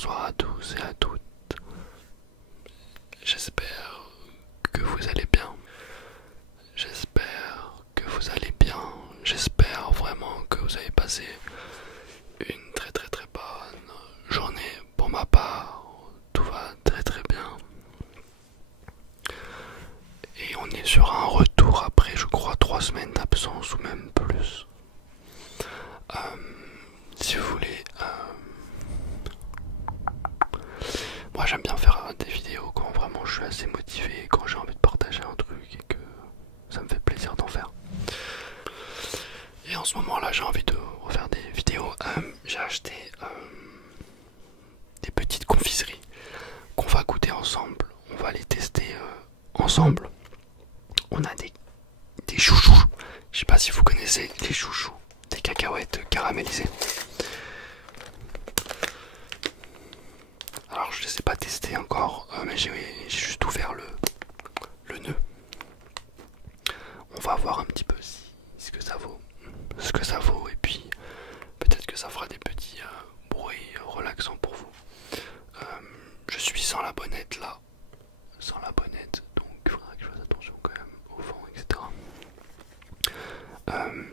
bonsoir à tous et à toutes. J'espère que vous allez bien. J'espère que vous allez bien. J'espère vraiment que vous avez passé une très bonne journée. Pour ma part, tout va très bien. Et on est sur un retour après, je crois, 3 semaines d'absence ou même plus. Si vous voulez, moi j'aime bien faire des vidéos quand vraiment je suis assez motivé, quand j'ai envie de partager un truc et que ça me fait plaisir d'en faire. Et en ce moment là j'ai envie de refaire des vidéos. J'ai acheté des petites confiseries qu'on va goûter ensemble. On va les tester ensemble. On a des chouchous. Je sais pas si vous connaissez les chouchous, des cacahuètes caramélisées. Alors je les ai pas testés encore, mais j'ai juste ouvert le nœud. On va voir un petit peu ce que ça vaut, et puis peut-être que ça fera des petits bruits relaxants pour vous. Je suis sans la bonnette là, donc il faudra que je fasse attention quand même au vent, etc.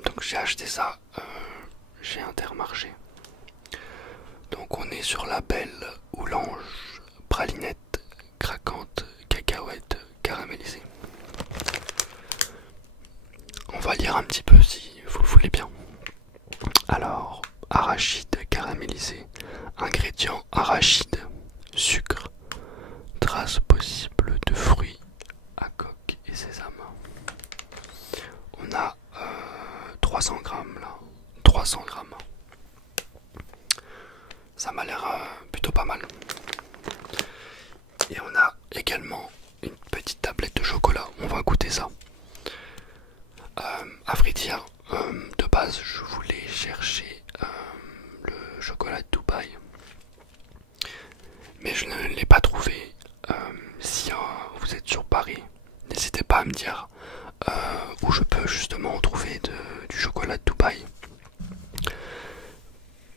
Donc j'ai acheté ça chez Intermarché. Donc on est sur la belle Oulange pralinette craquante cacahuète caramélisée. On va lire un petit peu si vous le voulez bien. Alors, arachide caramélisé, ingrédients arachide, sucre, traces possibles de fruits à coque et sésame. On a 300 grammes là, 300 grammes. Ça m'a l'air plutôt pas mal. Et on a également une petite tablette de chocolat. On va goûter ça. À vrai dire, de base, je voulais chercher le chocolat de Dubaï. Mais je ne l'ai pas trouvé. Si vous êtes sur Paris, n'hésitez pas à me dire où je peux justement trouver du chocolat de Dubaï.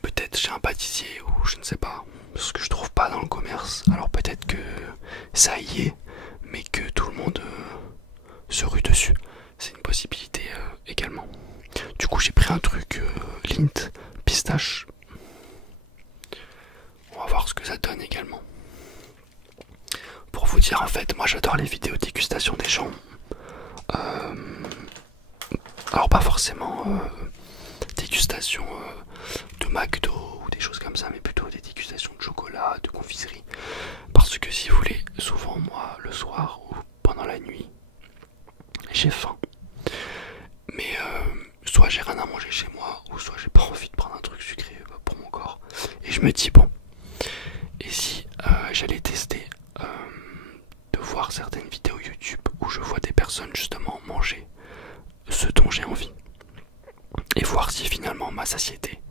Peut-être chez un pâtissier ou je ne sais pas, parce que je trouve pas dans le commerce. Alors peut-être que ça y est, mais que tout le monde se rue dessus. C'est une possibilité également. Du coup j'ai pris un truc Lindt pistache. On va voir ce que ça donne également. Pour vous dire en fait, moi j'adore les vidéos dégustation des gens. Alors pas forcément dégustation de McDo ou des choses comme ça, mais plutôt des dégustations de chocolat, de confiserie. Parce que si vous voulez, souvent moi le soir ou pendant la nuit, j'ai faim. Mais soit j'ai rien à manger chez moi, ou soit j'ai pas envie de prendre un truc sucré pour mon corps. Et je me dis bon, et si j'allais tester de voir certaines vidéos YouTube où je vois des personnes justement manger ce dont j'ai envie. Et voir si finalement ma satiété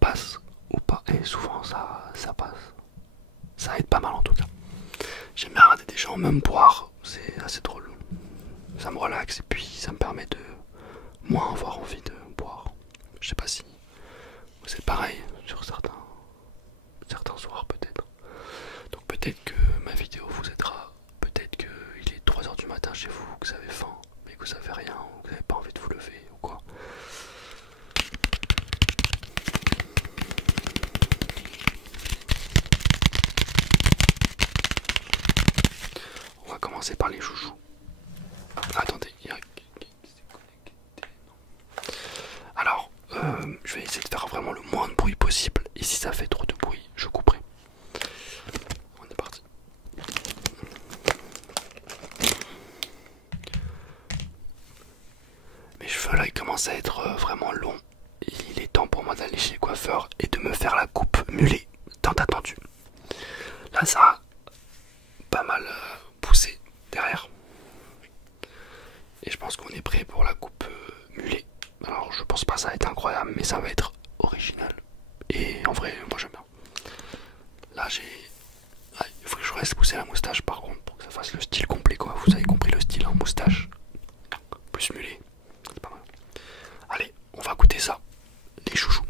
passe ou pas. Et souvent ça passe. Ça aide pas mal en tout cas. J'aime bien regarder des gens même boire, c'est assez drôle. Ça me relaxe et puis ça me permet de moins avoir envie de boire. Je sais pas si c'est pareil sur certains soirs peut-être. Donc peut-être que ma vidéo vous aidera. Peut-être qu'il est 3 h du matin chez vous, que vous avez faim, mais que vous avez rien, ou que vous n'avez pas envie de vous lever ou quoi. On va commencer par les chouchous. Attendez, alors, je vais essayer de faire vraiment le moins de bruit possible. Et si ça fait trop de bruit, je couperai. On est parti. Mes cheveux là, ils commencent à être vraiment longs. Il est temps pour moi d'aller chez le coiffeur et de me faire la coupe mulet tant attendue. Là, ça a pas mal poussé derrière. Et je pense qu'on est prêt pour la coupe mulet. Alors je pense pas que ça va être incroyable, mais ça va être original. Et en vrai, moi j'aime bien. Là il faut que je reste pousser la moustache par contre, pour que ça fasse le style complet quoi. Vous avez compris le style en moustache. Plus mulet. C'est pas mal. Allez, on va goûter ça. Les chouchous.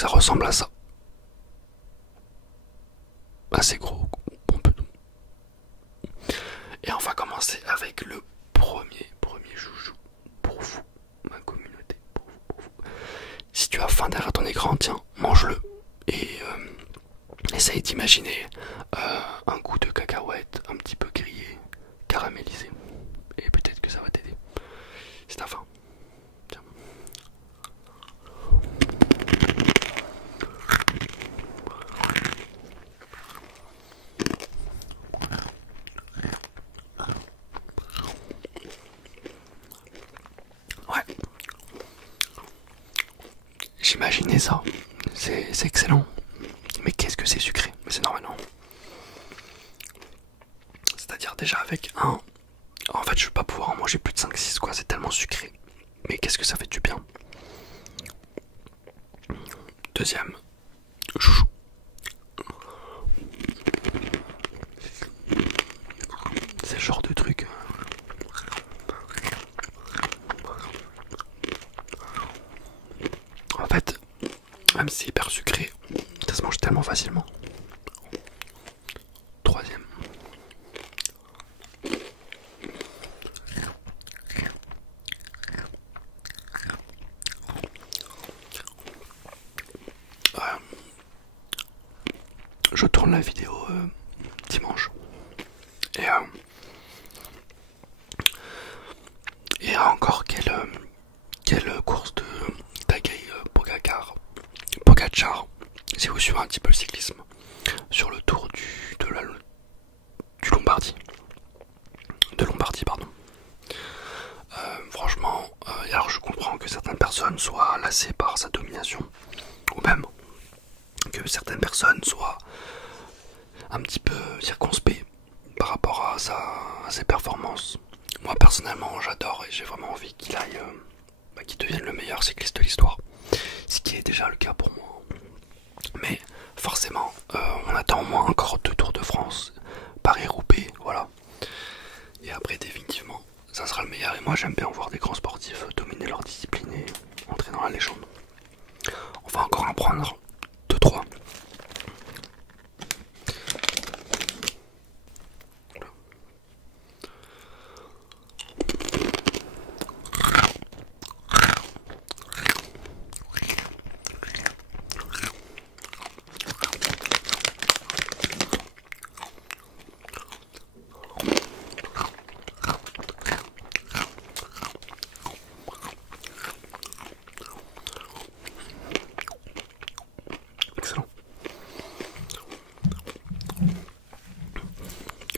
ça ressemble à ça. Assez gros, on peut. Et on va commencer avec le premier joujou pour vous, ma communauté, pour vous. Si tu as faim derrière ton écran, tiens, mange-le et essaye d'imaginer un goût de cacahuète un petit peu grillé, caramélisé, et peut-être que ça va t'aider. Si t'as faim, tiens. Ouais. J'imaginais ça. C'est excellent. Mais qu'est-ce que c'est sucré? Mais c'est normal, non? C'est-à-dire déjà avec un... En fait, je vais pas pouvoir en manger plus de 5-6 quoi, c'est tellement sucré. Mais qu'est-ce que ça fait du bien? Deuxième, chouchou. C'est le genre de truc. En fait, même si c'est hyper sucré, ça se mange tellement facilement. Troisième. Je tourne la vidéo dimanche. Et encore quelle course de Tadej Pogačar, si vous suivez un petit peu le cyclisme, sur le tour du Lombardie. De Lombardie, pardon. Franchement, alors je comprends que certaines personnes soient lassées par sa domination, ou même que certaines personnes soient un petit peu circonspectes par rapport à ses performances. Moi personnellement j'adore et j'ai vraiment envie qu'il aille, qu'il devienne le meilleur cycliste de l'histoire, ce qui est déjà le cas pour moi. Mais forcément on attend au moins encore 2 Tours de France, Paris-Roubaix, voilà. Et après définitivement ça sera le meilleur. Et moi j'aime bien voir des grands sportifs dominer leur discipline et entrer dans la légende. On va encore en prendre 2-3.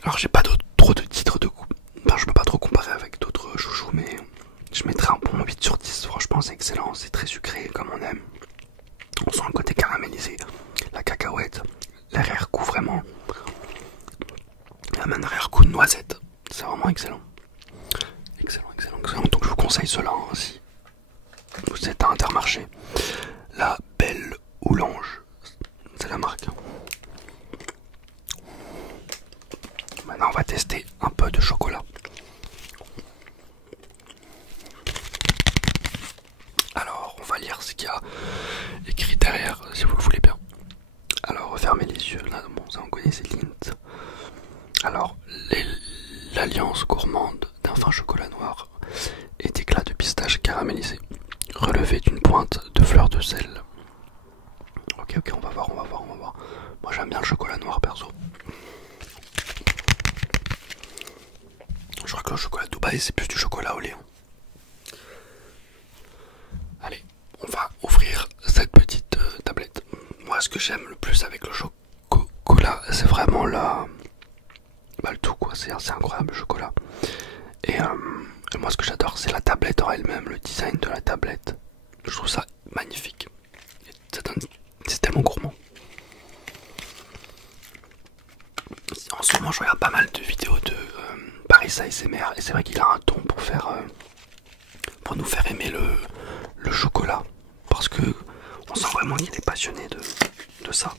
Alors j'ai pas trop de titres de coups. Enfin, je peux pas trop comparer avec d'autres chouchous, mais je mettrais un bon 8 sur 10. Franchement c'est excellent, c'est très sucré comme on aime. On sent le côté caramélisé, la cacahuète, l'arrière-goût vraiment. Il y a même un arrière-goût de noisette. C'est vraiment excellent. Excellent. Donc je vous conseille cela hein, si vous êtes à Intermarché. La Belle Oulange, c'est la marque. Maintenant on va tester un peu de chocolat. Alors on va lire ce qu'il y a écrit derrière si vous le voulez bien. Alors fermez les yeux, là bon ça on connaît, c'est Lindt. Alors l'alliance gourmande d'un fin chocolat noir et d'éclats de pistache caramélisé, relevé d'une pointe de fleurs de sel. Ok, on va voir. Moi j'aime bien le chocolat noir perso. Je crois que le chocolat de Dubaï c'est plus du chocolat au lait. Allez, on va ouvrir cette petite tablette. Moi ce que j'aime le plus avec le chocolat c'est vraiment le tout quoi, c'est incroyable le chocolat. Et moi ce que j'adore c'est la tablette en elle-même, le design de la tablette. Je trouve ça magnifique. C'est tellement gourmand. En ce moment je regarde pas mal de vidéos de Paris ASMR et c'est vrai qu'il a un ton pour nous faire aimer le chocolat. Parce que on sent vraiment qu'il est passionné de ça.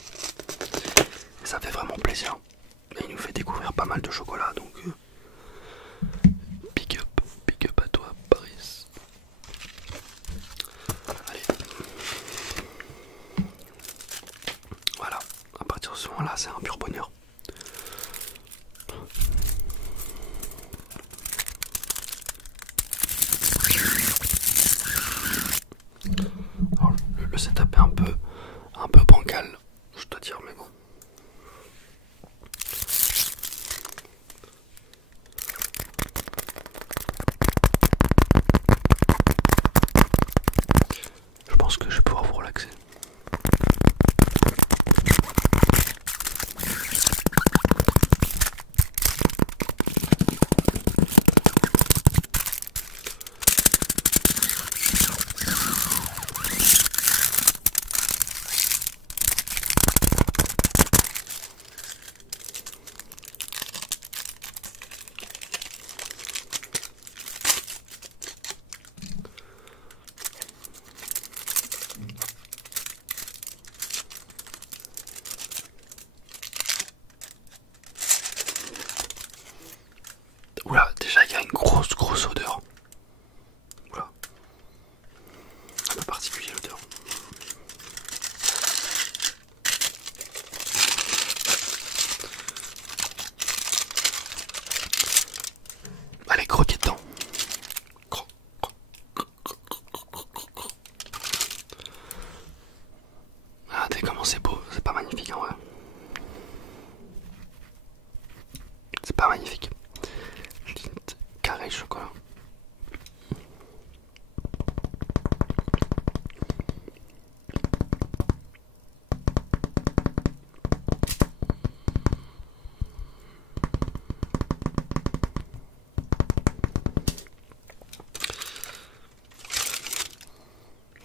Et ça fait vraiment plaisir. Et il nous fait découvrir pas mal de chocolat donc big up à toi Paris. Allez. Ah, c'est un pur bonheur. Alors, le setup est un peu bancal, je dois dire, mais bon. Je pense que je vais pouvoir vous relaxer. Oula, déjà il y a une grosse odeur. Oula. Un peu particulier l'odeur. Allez, croquez dedans. Ah, t'es comment c'est beau, c'est pas magnifique en vrai. C'est pas magnifique. Carré chocolat.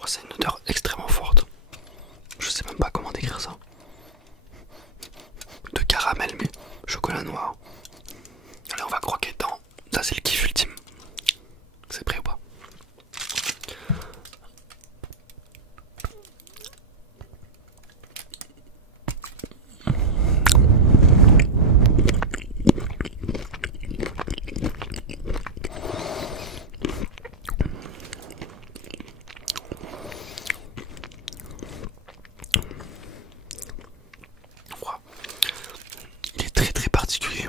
Oh, c'est une odeur extrêmement forte. Je sais même pas comment décrire ça. De caramel mais chocolat noir. Allez, on va croquer dedans. Ça c'est le kiff ultime. C'est prêt ou pas? Il est très particulier.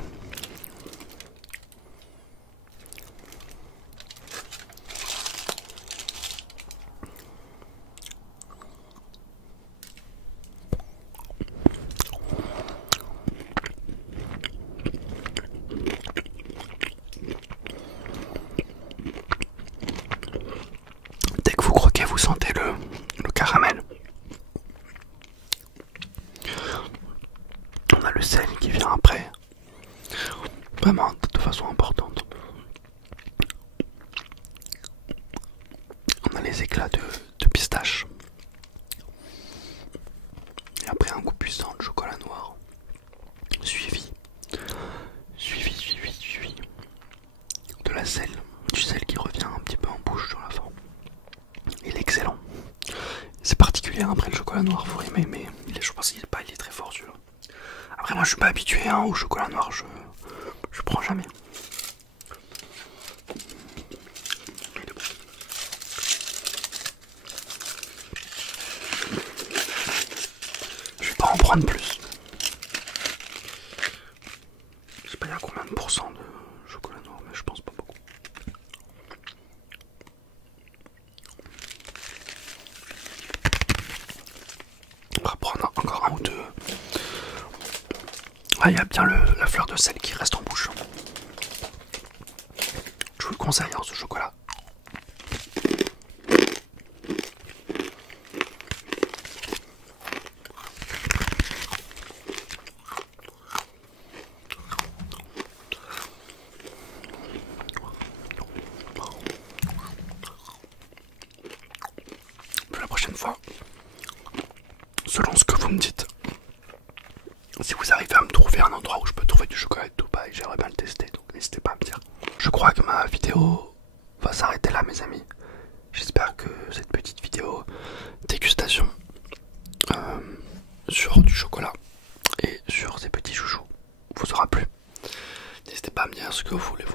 Dès que vous croquez, vous sentez le caramel. On a le sel qui vient après. Vraiment de façon importante. On a les éclats de pistache. Et après un goût puissant de chocolat noir. Suivi de la sel. Du sel qui revient un petit peu en bouche sur la fin. Il est excellent. C'est particulier après le chocolat noir, faut aimer, mais je pense qu'il est très fort celui-là. Après moi je suis pas habitué hein, au chocolat noir, je prends jamais. Je vais pas en prendre plus. Je sais pas il y a combien de pourcents de chocolat noir, mais je pense pas beaucoup. On va prendre encore un ou deux. Ah, il y a bien la fleur de sel qui reste en bouche. Je vous le conseille, hein, ce chocolat. La prochaine fois, selon ce que vous me dites, si vous arrivez à me trouver un endroit où je peux trouver du chocolat de Dubaï, j'aimerais bien le tester, donc n'hésitez pas à me dire. Je crois que ma vidéo va s'arrêter là, mes amis. J'espère que cette petite vidéo dégustation sur du chocolat et sur ces petits chouchous vous aura plu. N'hésitez pas à me dire ce que vous voulez